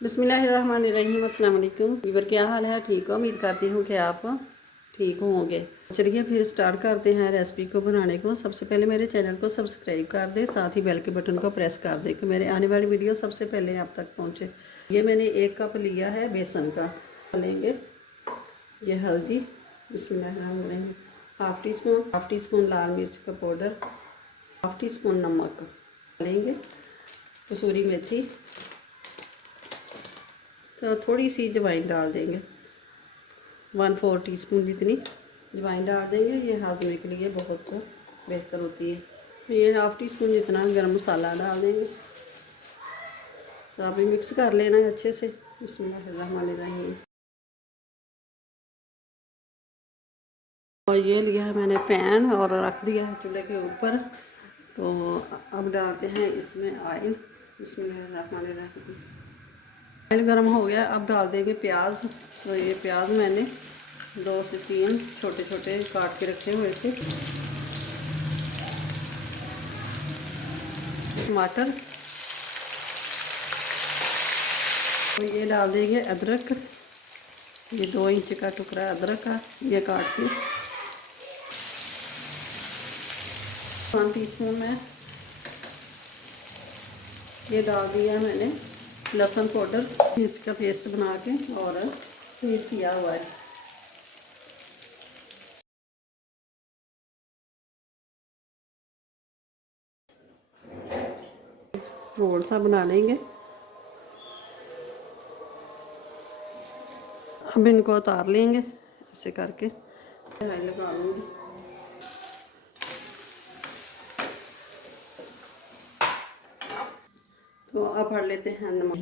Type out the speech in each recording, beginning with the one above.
बिस्मिल्लाहिर्रहमानिर्रहीम। अस्सलाम वालेकुम वीवर, क्या हाल है? ठीक हो? उम्मीद करती हूँ कि आप ठीक होंगे। चलिए फिर स्टार्ट करते हैं रेसिपी को बनाने को। सबसे पहले मेरे चैनल को सब्सक्राइब कर दें, साथ ही बेल के बटन को प्रेस कर दें कि मेरे आने वाली वीडियो सबसे पहले आप तक पहुँचे। ये मैंने 1 कप लिया है बेसन का। लेंगे ये हल्दी, बिस्मिल्लाहिर्रहमानिर्रहीम, हाफ़ टी स्पून लाल मिर्च का पाउडर, हाफ़ टी स्पून नमक लेंगे, कसूरी मेथी, तो थोड़ी सी अजवाइन डाल देंगे, 1/4 टीस्पून जितनी अजवाइन डाल देंगे। ये हाजमे के लिए बहुत बेहतर होती है। ये हाफ़ टी स्पून जितना गरम मसाला डाल देंगे। तो अभी मिक्स कर लेना है अच्छे से। बिस्मिल्लाहिर्रहमानिर्रहीम। और ये लिया है मैंने पैन और रख दिया है चूल्हे के ऊपर। तो अब डालते हैं इसमें ऑयल। बिस्मिल्लाहिर्रहमानिर्रहीम। ऑयल गर्म हो गया, अब डाल देंगे प्याज। तो ये प्याज मैंने 2 से 3 छोटे छोटे काट के रखे हुए थे। टमाटर, तो ये डाल देंगे अदरक। ये 2 इंच का टुकड़ा अदरक का ये काट के। 1 टीस्पून में ये डाल दिया मैंने लहसुन पाउडर, मिर्च का पेस्ट बना के और मिक्स किया हुआ है। रोल सा बना लेंगे। अब इनको उतार लेंगे ऐसे करके। लगा लूँगी। तो अब भर लेते हैं नमक।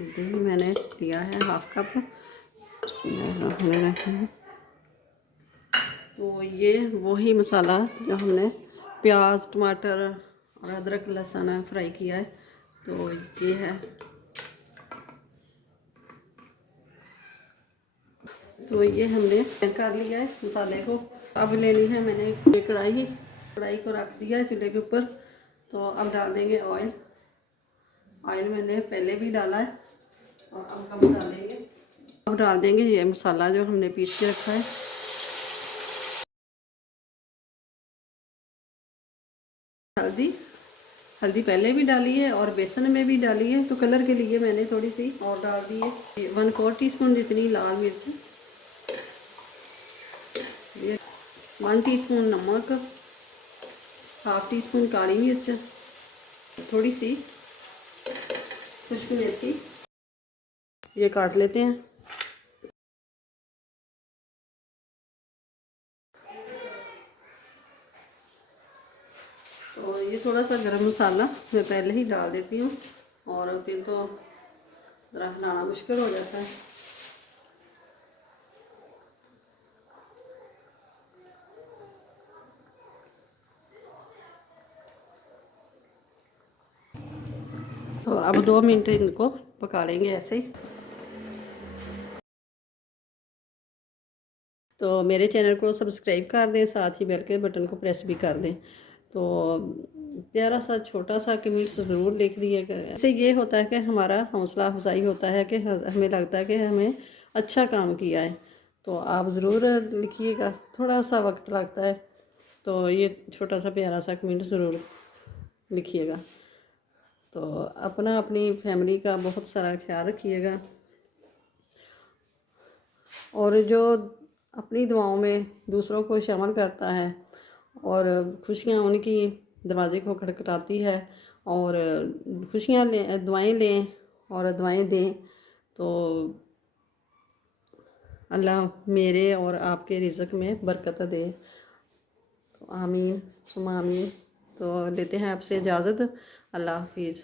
दही मैंने लिया है 1/2 कप। तो ये वही मसाला जो हमने प्याज टमाटर और अदरक लहसुन फ्राई किया है, तो ये है। तो ये हमने कर लिया है मसाले को। अब ले ली है मैंने ये कढ़ाई को रख दिया है चूल्हे के ऊपर। तो अब डाल देंगे ऑयल। ऑयल मैंने पहले भी डाला है और अब कम डालेंगे। अब डाल देंगे ये मसाला जो हमने पीस के रखा है। हल्दी पहले भी डाली है और बेसन में भी डाली है, तो कलर के लिए मैंने थोड़ी सी और डाल दी है। 1/4 टीस्पून जितनी लाल मिर्च, ये 1 टीस्पून नमक, हाफ़ टी स्पून काली मिर्च, थोड़ी सी खुश्क मेथी। ये काट लेते हैं। तो ये थोड़ा सा गरम मसाला मैं पहले ही डाल देती हूँ और फिर तो ज़रा हिलाना मुश्किल हो जाता है। तो अब 2 मिनट इनको पका लेंगे ऐसे ही। तो मेरे चैनल को सब्सक्राइब कर दें, साथ ही बेल के बटन को प्रेस भी कर दें। तो प्यारा सा छोटा सा कमेंट्स ज़रूर लिख दिया करें। इससे ये होता है कि हमारा हौसला अफजाई होता है कि हमें लगता है कि हमें अच्छा काम किया है। तो आप ज़रूर लिखिएगा, थोड़ा सा वक्त लगता है। तो ये छोटा सा प्यारा सा कमेंट ज़रूर लिखिएगा। तो अपना अपनी फैमिली का बहुत सारा ख्याल रखिएगा और जो अपनी दुआओं में दूसरों को शामिल करता है और खुशियाँ उनकी दरवाज़े को खटखटाती है और खुशियाँ लें, दुआएं लें और दुआएं दें, तो अल्लाह मेरे और आपके रिज़्क़ में बरकत दे। तो आमीन सुमा आमीन। तो लेते हैं आपसे इजाज़त। अल्लाह हाफिज़।